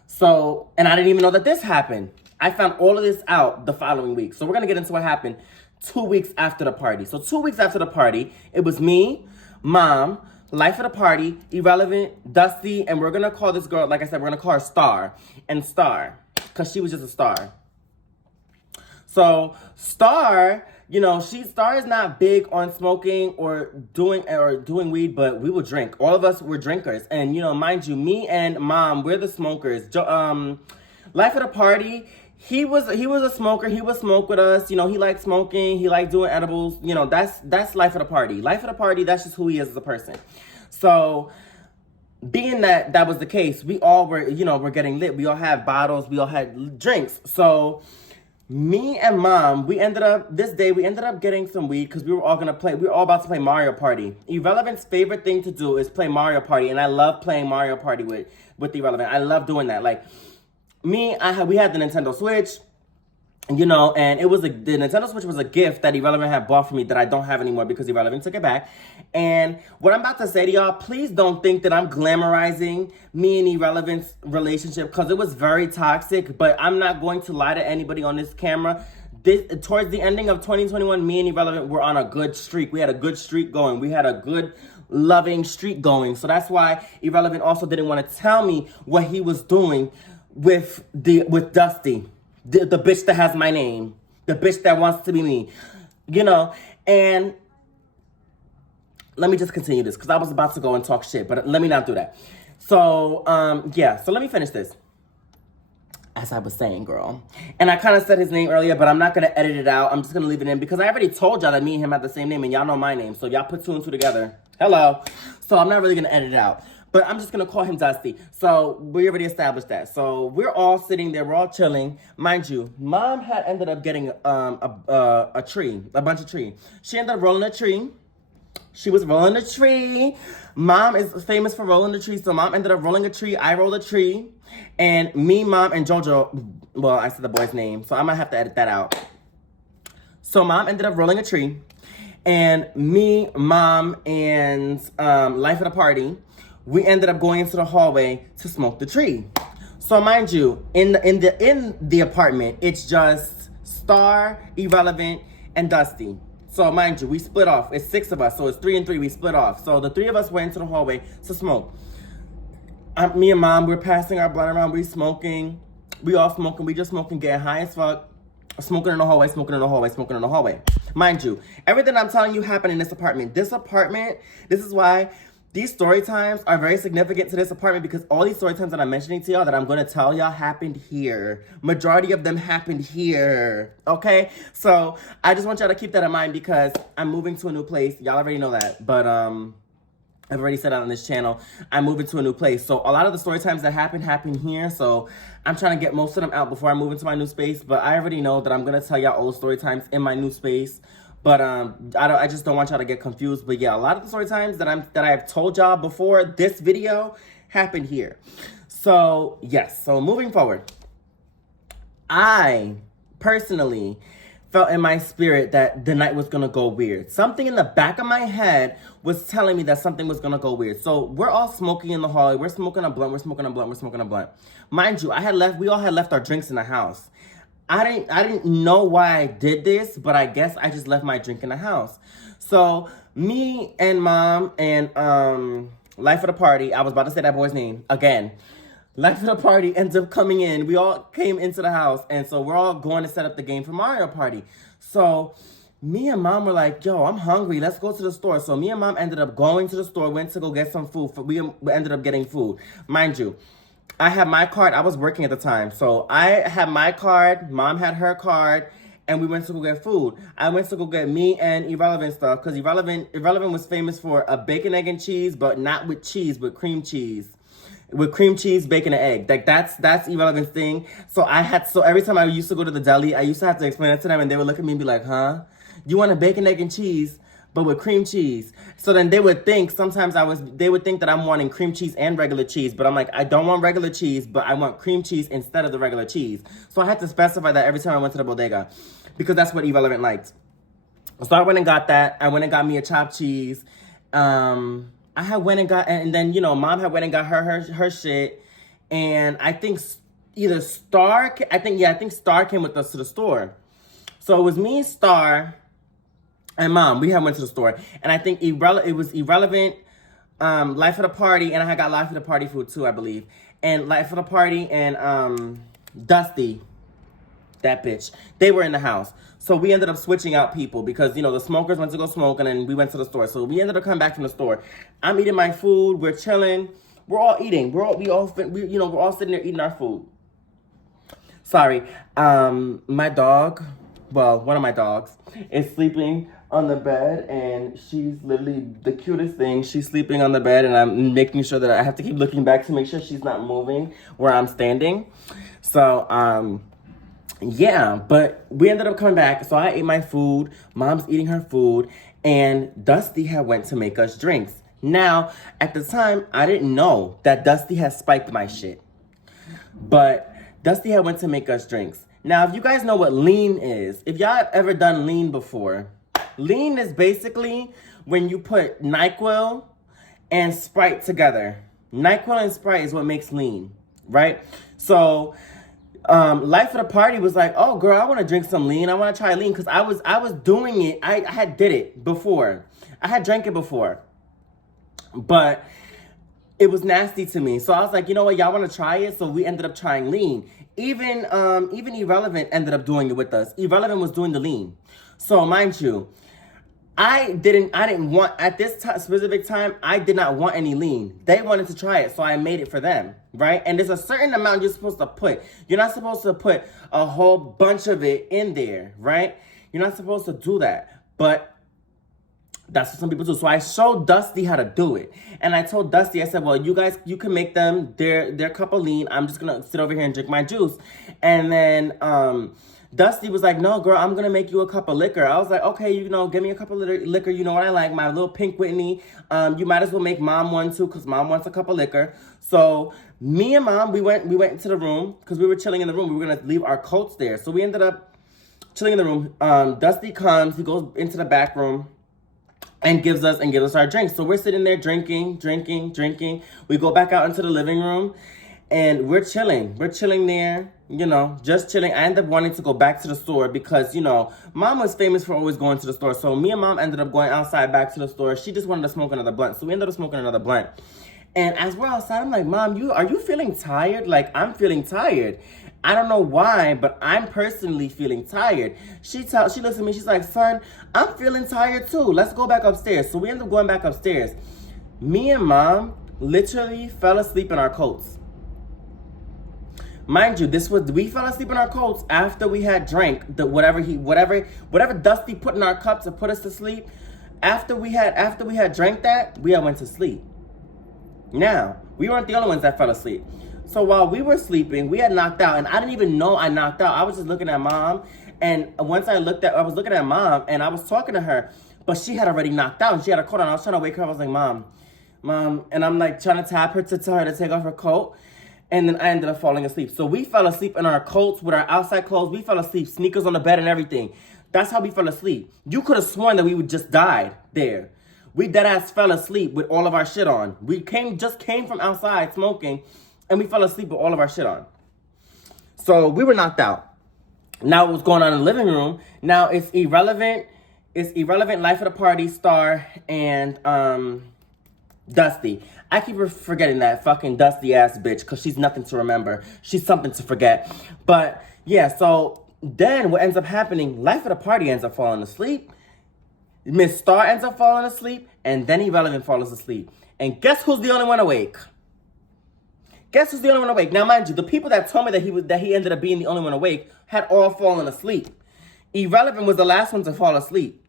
So, and I didn't even know that this happened. I found all of this out the following week. So we're going to get into what happened 2 weeks after the party. So 2 weeks after the party, it was me, Mom, Life of the Party, Irrelevant, Dusty, and we're gonna call this girl, like I said, we're gonna call her Star. And Star, because she was just a star. So Star, you know, Star is not big on smoking or doing weed, but we will drink. All of us were drinkers. And, you know, mind you, me and Mom, we're the smokers. Life of the Party, he was a smoker. He would smoke with us. You know, he liked smoking. He liked doing edibles. You know, that's Life of the Party. Life of the Party, that's just who he is as a person. So being that was the case, we all were, you know, we're getting lit. We all had bottles. We all had drinks. So me and Mom, we ended up getting some weed because we were all about to play Mario Party. Irrelevant's favorite thing to do is play Mario Party, and I love playing Mario Party with Irrelevant. I love doing that. Like, we had the Nintendo Switch, you know, and the Nintendo Switch was a gift that Irrelevant had bought for me that I don't have anymore because Irrelevant took it back. And what I'm about to say to y'all, please don't think that I'm glamorizing me and Irrelevant's relationship because it was very toxic, but I'm not going to lie to anybody on this camera. Towards the ending of 2021, me and Irrelevant were on a good streak. We had a good streak going. We had a good loving streak going. So that's why Irrelevant also didn't want to tell me what he was doing with Dusty. The bitch that has my name. The bitch that wants to be me. You know, and let me just continue this because I was about to go and talk shit, but let me not do that. So, so let me finish this. As I was saying, girl. And I kind of said his name earlier, but I'm not going to edit it out. I'm just going to leave it in because I already told y'all that me and him have the same name and y'all know my name. So y'all put two and two together. Hello. So I'm not really going to edit it out. But I'm just going to call him Dusty. So we already established that. So we're all sitting there. We're all chilling. Mind you, Mom had ended up getting a tree, a bunch of tree. She ended up rolling a tree. She was rolling a tree. Mom is famous for rolling the tree. So Mom ended up rolling a tree. I rolled a tree. And me, Mom, and JoJo, well, I said the boy's name. So I might have to edit that out. So Mom ended up rolling a tree. And me, Mom, and Life of the Party, we ended up going into the hallway to smoke the tree. So mind you, in the apartment, it's just Star, Irrelevant, and Dusty. So mind you, we split off. It's 6 of us, so it's 3 and 3. We split off. So the 3 of us went into the hallway to smoke. Me and Mom, we're passing our blunt around. We smoking. We all smoking. We just smoking, getting high as fuck. Smoking in the hallway, smoking in the hallway, smoking in the hallway. Mind you, everything I'm telling you happened in this apartment. This is why these story times are very significant to this apartment because all these story times that I'm mentioning to y'all that I'm going to tell y'all happened here. Majority of them happened here, okay? So I just want y'all to keep that in mind because I'm moving to a new place. Y'all already know that, but I've already said that on this channel. I'm moving to a new place. So a lot of the story times that happen here. So I'm trying to get most of them out before I move into my new space. But I already know that I'm going to tell y'all old story times in my new space. But I just don't want y'all to get confused. But yeah, a lot of the story times that I've told y'all before this video happened here. So yes, so moving forward, I personally felt in my spirit that the night was gonna go weird. Something in the back of my head was telling me that something was gonna go weird. So we're all smoking in the hallway. We're smoking a blunt. Mind you, we all had left our drinks in the house. I didn't know why I did this, but I guess I just left my drink in the house. So me and Mom and Life of the Party, I was about to say that boy's name again. Life of the Party ends up coming in. We all came into the house, and so we're all going to set up the game for Mario Party. So me and Mom were like, yo, I'm hungry. Let's go to the store. So me and Mom ended up going to the store, went to go get some food. We ended up getting food. Mind you, I had my card. I was working at the time. So I had my card. Mom had her card. And we went to go get food. I went to go get me and Irrelevant stuff. Because Irrelevant was famous for a bacon, egg, and cheese. But not with cheese, with cream cheese. With cream cheese, bacon, and egg. Like, that's Irrelevant's thing. So every time I used to go to the deli, I used to have to explain it to them. And they would look at me and be like, huh? You want a bacon, egg, and cheese? But with cream cheese. So then they would think, they would think that I'm wanting cream cheese and regular cheese. But I'm like, I don't want regular cheese, but I want cream cheese instead of the regular cheese. So I had to specify that every time I went to the bodega. Because that's what Irrelevant liked. So I went and got that. I went and got me a chopped cheese. And then, you know, Mom had went and got her shit. And I think either Star, I think Star came with us to the store. So it was me, Star, and Mom. We had went to the store. And I think it was Irrelevant, Life of the Party, and I got Life of the Party food too, I believe. And Life of the Party and Dusty, that bitch, they were in the house. So we ended up switching out people because, you know, the smokers went to go smoke and then we went to the store. So we ended up coming back from the store. I'm eating my food. We're chilling. We're all eating. We're all sitting there eating our food. Sorry. My dog, well, one of my dogs is sleeping on the bed and she's literally the cutest thing. She's sleeping on the bed and I'm making sure that I have to keep looking back to make sure she's not moving where I'm standing. So, yeah, but we ended up coming back. So I ate my food. Mom's eating her food. And Dusty had went to make us drinks. Now, at the time, I didn't know that Dusty had spiked my shit. But Dusty had went to make us drinks. Now, if you guys know what lean is, if y'all have ever done lean before, lean is basically when you put NyQuil and Sprite together. NyQuil and Sprite is what makes lean, right? So Life of the Party was like, oh girl, I want to drink some lean. I want to try lean because I was doing it. I had did it before. I had drank it before, but it was nasty to me. So I was like, you know what, y'all want to try it? So we ended up trying lean. Even Irrelevant ended up doing it with us. Irrelevant was doing the lean. So mind you, I didn't want, at this specific time, I did not want any lean. They wanted to try it, so I made it for them, right? And there's a certain amount you're supposed to put. You're not supposed to put a whole bunch of it in there, right? You're not supposed to do that, but that's what some people do. So I showed Dusty how to do it. And I told Dusty, I said, well, you guys, you can make them their cup of lean. I'm just going to sit over here and drink my juice. And then Dusty was like, no, girl, I'm going to make you a cup of liquor. I was like, okay, you know, give me a cup of liquor. You know what I like, my little pink Whitney. You might as well make Mom one too, because Mom wants a cup of liquor. So me and Mom, we went into the room because we were chilling in the room. We were going to leave our coats there. So we ended up chilling in the room. Dusty comes, he goes into the back room and gives us our drinks. So we're sitting there drinking. We go back out into the living room and we're chilling. We're chilling there, you know, just chilling. I ended up wanting to go back to the store because, you know, Mom was famous for always going to the store. So me and Mom ended up going outside back to the store. She just wanted to smoke another blunt. So we ended up smoking another blunt. And as we're outside, I'm like, Mom, are you feeling tired? Like, I'm feeling tired. I don't know why, but I'm personally feeling tired. She looks at me, she's like, son, I'm feeling tired too. Let's go back upstairs. So we end up going back upstairs. Me and Mom literally fell asleep in our coats. Mind you, we fell asleep in our coats after we had drank whatever Dusty put in our cups to put us to sleep. After we had drank that, we all went to sleep. Now, we weren't the only ones that fell asleep. So while we were sleeping, we had knocked out, and I didn't even know I knocked out. I was just looking at Mom, and once I was looking at Mom, and I was talking to her, but she had already knocked out, and she had a coat on. I was trying to wake her up. I was like, Mom, and I'm like trying to tap her to tell her to take off her coat, and then I ended up falling asleep. So we fell asleep in our coats with our outside clothes. We fell asleep, sneakers on the bed and everything. That's how we fell asleep. You could have sworn that we would just died there. We deadass fell asleep with all of our shit on. We just came from outside smoking, and we fell asleep with all of our shit on. So we were knocked out. Now what's going on in the living room? Now it's Irrelevant, Life of the Party, Star, and Dusty. I keep forgetting that fucking Dusty ass bitch because she's nothing to remember. She's something to forget. But yeah, so then what ends up happening, Life of the Party ends up falling asleep. Miss Star ends up falling asleep, and then Irrelevant falls asleep. And guess who's the only one awake? Now, mind you, the people that told me that he ended up being the only one awake had all fallen asleep. Irrelevant was the last one to fall asleep.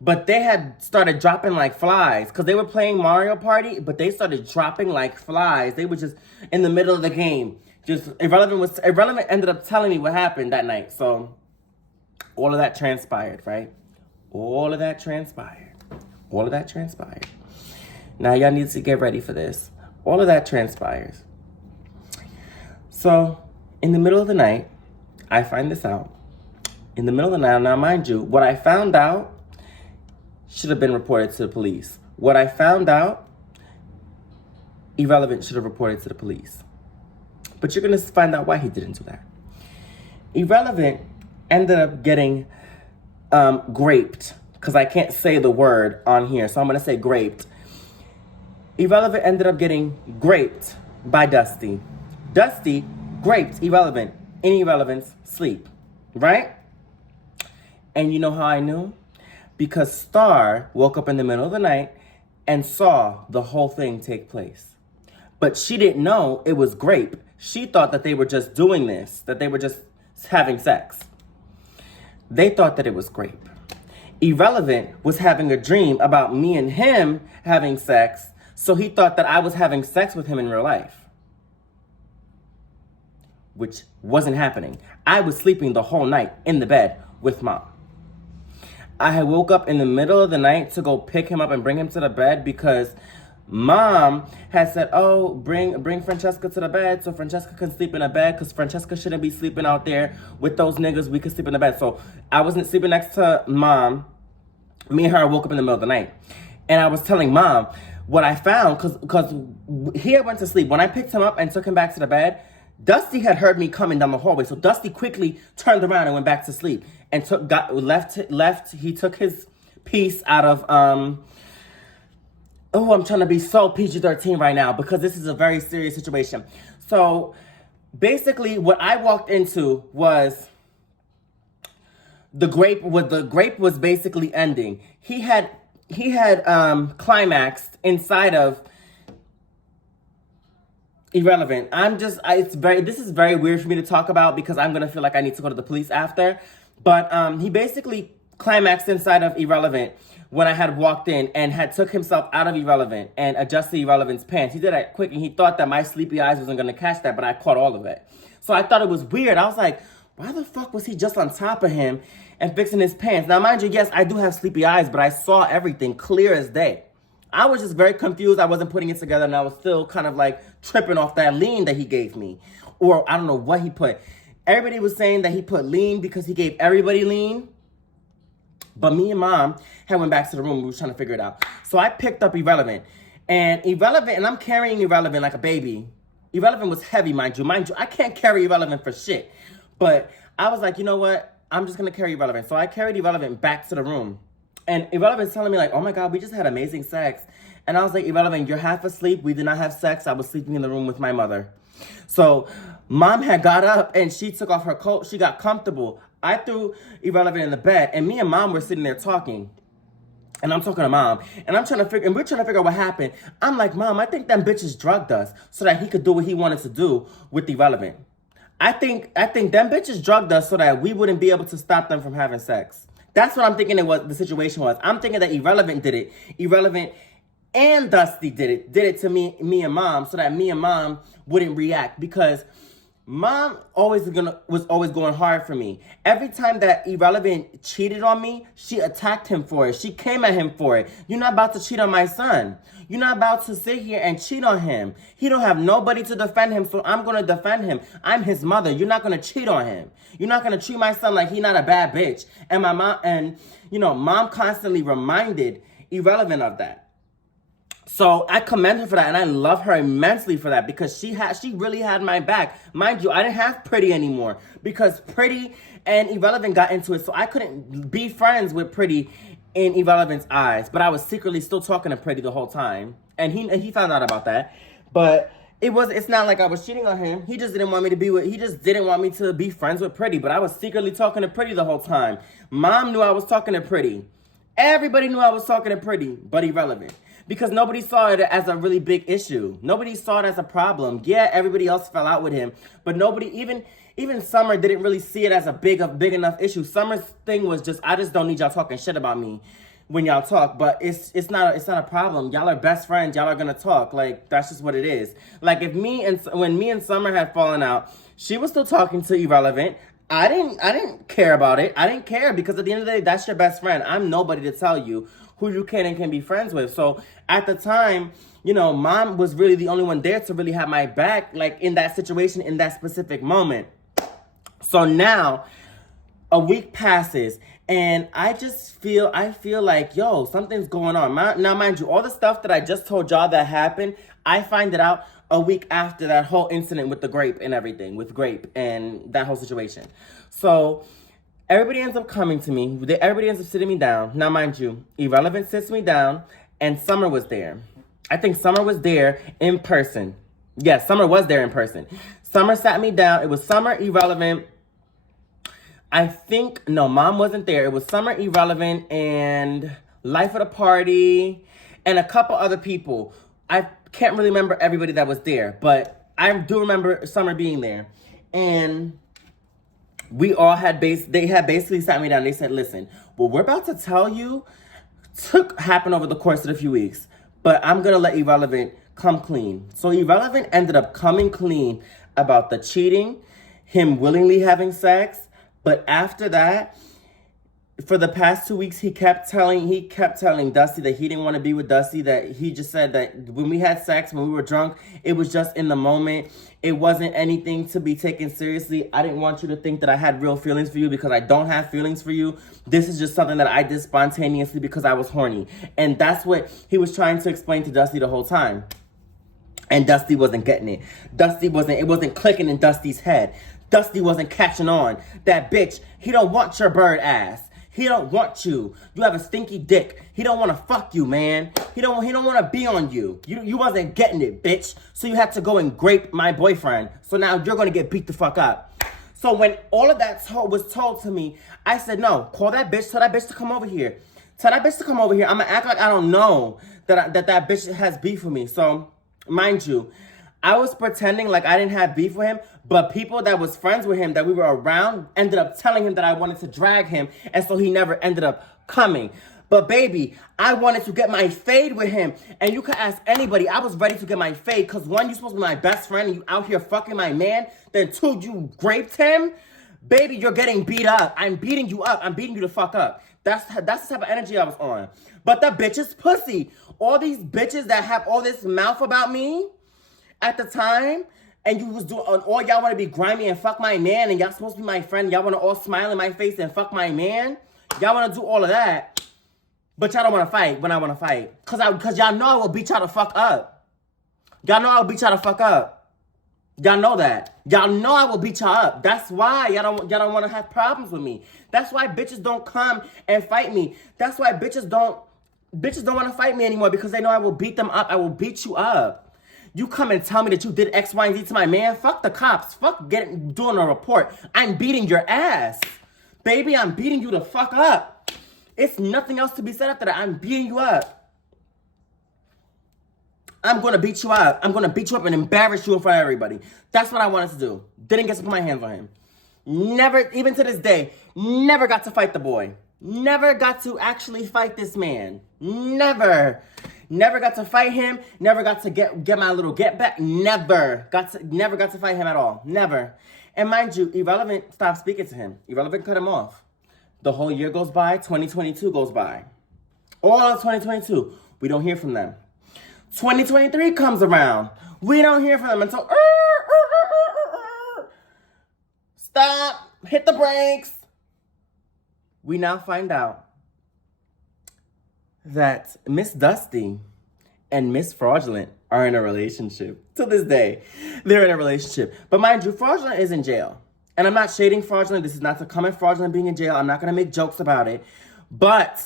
But they had started dropping like flies because they were playing Mario Party, but they started dropping like flies. They were just in the middle of the game. Irrelevant ended up telling me what happened that night. So all of that transpired, right? All of that transpired. Now y'all need to get ready for this. All of that transpires. So in the middle of the night, I find this out. In the middle of the night, now mind you, what I found out should have been reported to the police. What I found out, Irrelevant should have reported to the police. But you're going to find out why he didn't do that. Irrelevant ended up getting graped, because I can't say the word on here, so I'm going to say graped. Irrelevant ended up getting graped by Dusty. Dusty graped Irrelevant in Irrelevant's sleep, right? And you know how I knew? Because Star woke up in the middle of the night and saw the whole thing take place. But she didn't know it was grape. She thought that they were just doing this, that they were just having sex. They thought that it was grape. Irrelevant was having a dream about me and him having sex, so he thought that I was having sex with him in real life, which wasn't happening. I was sleeping the whole night in the bed with Mom. I had woke up in the middle of the night to go pick him up and bring him to the bed because Mom had said, oh, bring Francesca to the bed so Francesca can sleep in a bed because Francesca shouldn't be sleeping out there with those niggas. We could sleep in the bed. So I wasn't sleeping next to Mom. Me and her woke up in the middle of the night. And I was telling Mom what I found because he had went to sleep. When I picked him up and took him back to the bed, Dusty had heard me coming down the hallway. So Dusty quickly turned around and went back to sleep and left. He took his piece out of, I'm trying to be so PG-13 right now because this is a very serious situation. So basically what I walked into was the grape was basically ending. He had climaxed inside of Irrelevant. This is very weird for me to talk about because I'm gonna feel like I need to go to the police after. But he basically climaxed inside of Irrelevant when I had walked in and had took himself out of Irrelevant and adjusted Irrelevant's pants. He did that quick and he thought that my sleepy eyes wasn't gonna catch that, but I caught all of it. So I thought it was weird. I was like, why the fuck was he just on top of him and fixing his pants? Now, mind you, yes, I do have sleepy eyes, but I saw everything clear as day. I was just very confused. I wasn't putting it together, and I was still kind of like tripping off that lean that he gave me. Or I don't know what he put. Everybody was saying that he put lean because he gave everybody lean. But me and Mom had went back to the room. We were trying to figure it out. So I picked up Irrelevant. And I'm carrying Irrelevant like a baby. Irrelevant was heavy, mind you. Mind you, I can't carry Irrelevant for shit. But I was like, you know what? I'm just going to carry Irrelevant. So I carried Irrelevant back to the room. And Irrelevant's telling me like, oh my God, we just had amazing sex. And I was like, Irrelevant, you're half asleep. We did not have sex. I was sleeping in the room with my mother. So Mom had got up and she took off her coat. She got comfortable. I threw Irrelevant in the bed and me and Mom were sitting there talking. And I'm talking to Mom, and we're trying to figure out what happened. I'm like, Mom, I think them bitches drugged us so that he could do what he wanted to do with Irrelevant. I think them bitches drugged us so that we wouldn't be able to stop them from having sex. That's what I'm thinking the situation was. I'm thinking that Irrelevant did it. Irrelevant and Dusty did it to me and Mom so that me and Mom wouldn't react because Mom was always going hard for me. Every time that Irrelevant cheated on me, she attacked him for it. She came at him for it. You're not about to cheat on my son. You're not about to sit here and cheat on him. He don't have nobody to defend him, so I'm going to defend him. I'm his mother. You're not going to cheat on him. You're not going to treat my son like he's not a bad bitch. And Mom constantly reminded Irrelevant of that. So I commend her for that, and I love her immensely for that because she really had my back. Mind you, I didn't have Pretty anymore because Pretty and Irrelevant got into it, so I couldn't be friends with Pretty in Irrelevant's eyes. But I was secretly still talking to Pretty the whole time, and he found out about that. But it's not like I was cheating on him. He just didn't want me to be friends with Pretty. But I was secretly talking to Pretty the whole time. Mom knew I was talking to Pretty. Everybody knew I was talking to Pretty, but Irrelevant. Because nobody saw it as a really big issue. Nobody saw it as a problem. Yeah, everybody else fell out with him. But nobody, even Summer didn't really see it as a big enough issue. Summer's thing was just, I just don't need y'all talking shit about me when y'all talk. But it's not a problem. Y'all are best friends. Y'all are gonna talk. Like, that's just what it is. Like, when me and Summer had fallen out, she was still talking to Irrelevant. I didn't care about it. I didn't care because at the end of the day, that's your best friend. I'm nobody to tell you who you can and can be friends with. So at the time, Mom was really the only one there to really have my back, like in that situation, in that specific moment. So now a week passes and I feel like, yo, something's going on. Now, mind you, all the stuff that I just told y'all that happened, I find it out a week after that whole incident with the grape and everything, with grape and that whole situation. So everybody ends up coming to me. Everybody ends up sitting me down. Now, mind you, Irrelevant sits me down, and Summer was there. I think Summer was there in person. Yes, Summer was there in person. Summer sat me down. It was Summer, Irrelevant. I think, no, Mom wasn't there. It was Summer, Irrelevant, and Life of the Party, and a couple other people. I can't really remember everybody that was there, but I do remember Summer being there. And we all had they had basically sat me down. They said, listen, what we're about to tell you happened over the course of a few weeks, but I'm going to let Irrelevant come clean. So Irrelevant ended up coming clean about the cheating, him willingly having sex. But after that, for the past 2 weeks, he kept telling Dusty that he didn't want to be with Dusty, that he just said that when we had sex, when we were drunk, it was just in the moment. It wasn't anything to be taken seriously. I didn't want you to think that I had real feelings for you because I don't have feelings for you. This is just something that I did spontaneously because I was horny. And that's what he was trying to explain to Dusty the whole time. And Dusty wasn't getting it. It wasn't clicking in Dusty's head. Dusty wasn't catching on. That bitch, he don't want your bird ass. He don't want you. You have a stinky dick. He don't want to fuck you, man. He don't want to be on you. You wasn't getting it, bitch. So you had to go and grape my boyfriend. So now you're going to get beat the fuck up. So when all of that was told to me, I said, no, call that bitch. Tell that bitch to come over here. Tell that bitch to come over here. I'm going to act like I don't know that bitch has beef with me. So, mind you, I was pretending like I didn't have beef with him, but people that was friends with him that we were around ended up telling him that I wanted to drag him, and so he never ended up coming. But baby, I wanted to get my fade with him, and you could ask anybody. I was ready to get my fade, because one, you're supposed to be my best friend, and you out here fucking my man. Then two, you raped him. Baby, you're getting beat up. I'm beating you up. I'm beating you the fuck up. That's the type of energy I was on. But the bitch is pussy. All these bitches that have all this mouth about me at the time, and you was doing, all y'all want to be grimy and fuck my man, and y'all supposed to be my friend, y'all want to all smile in my face and fuck my man, y'all want to do all of that, but y'all don't want to fight when I want to fight, cause y'all know I will beat y'all the fuck up. Y'all know I will beat y'all the fuck up. Y'all know that. Y'all know I will beat y'all up. That's why y'all don't want to have problems with me. That's why bitches don't come and fight me. That's why bitches don't want to fight me anymore, because they know I will beat them up. I will beat you up. You come and tell me that you did X, Y, and Z to my man. Fuck the cops. Fuck doing a report. I'm beating your ass. Baby, I'm beating you the fuck up. It's nothing else to be said after that. I'm beating you up. I'm going to beat you up. I'm going to beat you up and embarrass you in front of everybody. That's what I wanted to do. Didn't get to put my hands on him. Never, even to this day, never got to fight the boy. Never got to actually fight this man. Never. Never got to fight him. Never got to get my little get back. Never got to fight him at all. Never. And mind you, Irrelevant stopped speaking to him. Irrelevant cut him off. The whole year goes by. 2022 goes by. All of 2022, we don't hear from them. 2023 comes around. We don't hear from them until stop. Hit the brakes. We now find out that Miss Dusty and Miss Fraudulent are in a relationship. To this day, they're in a relationship. But mind you, Fraudulent is in jail. And I'm not shading Fraudulent. This is not to come at Fraudulent being in jail. I'm not going to make jokes about it. But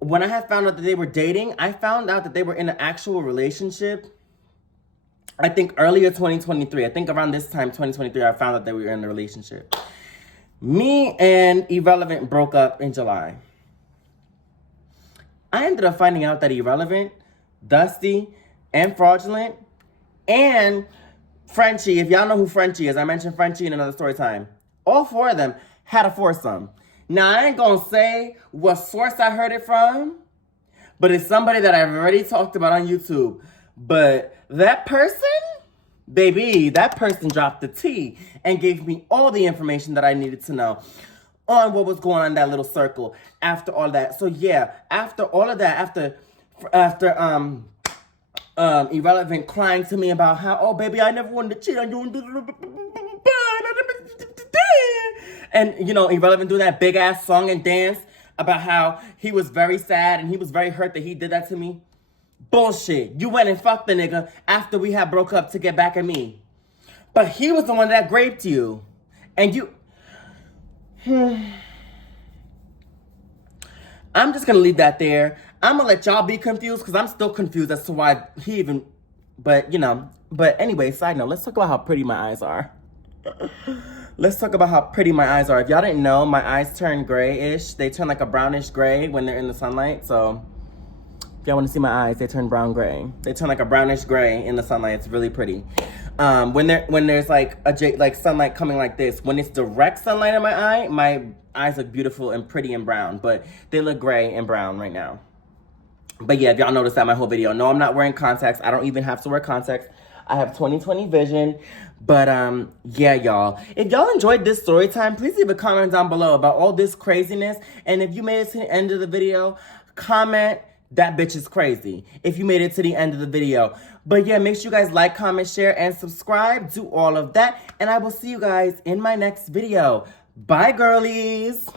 when I had found out that they were dating, I found out that they were in an actual relationship. I think earlier 2023. I think around this time, 2023, I found out they were in a relationship. Me and Irrelevant broke up in July. I ended up finding out that Irrelevant, Dusty, and Fraudulent, and Frenchie, if y'all know who Frenchie is, I mentioned Frenchie in another story time. All four of them had a foursome. Now, I ain't gonna say what source I heard it from, but it's somebody that I've already talked about on YouTube. But that person, baby, that person dropped the tea and gave me all the information that I needed to know on what was going on in that little circle after all that. So yeah, after all of that, after Irrelevant crying to me about how, oh baby, I never wanted to cheat on you, and you know, Irrelevant do that big ass song and dance about how he was very sad and he was very hurt that he did that to me. Bullshit. You went and fucked the nigga after we had broke up to get back at me. But he was the one that raped you. And you... I'm just going to leave that there. I'm gonna let y'all be confused because I'm still confused as to why he even, but you know. But anyway, side note, let's talk about how pretty my eyes are. Let's talk about how pretty my eyes are. If y'all didn't know, my eyes turn grayish. They turn like a brownish gray when they're in the sunlight. So if y'all want to see my eyes, they turn brown gray. They turn like a brownish gray in the sunlight. It's really pretty. When there's like sunlight coming like this, when it's direct sunlight in my eyes look beautiful and pretty and brown, but they look gray and brown right now. But yeah, if y'all noticed that my whole video, no, I'm not wearing contacts. I don't even have to wear contacts. I have 20/20 vision. But yeah, y'all. If y'all enjoyed this story time, please leave a comment down below about all this craziness. And if you made it to the end of the video, comment, that bitch is crazy, if you made it to the end of the video. But yeah, make sure you guys like, comment, share, and subscribe. Do all of that. And I will see you guys in my next video. Bye, girlies.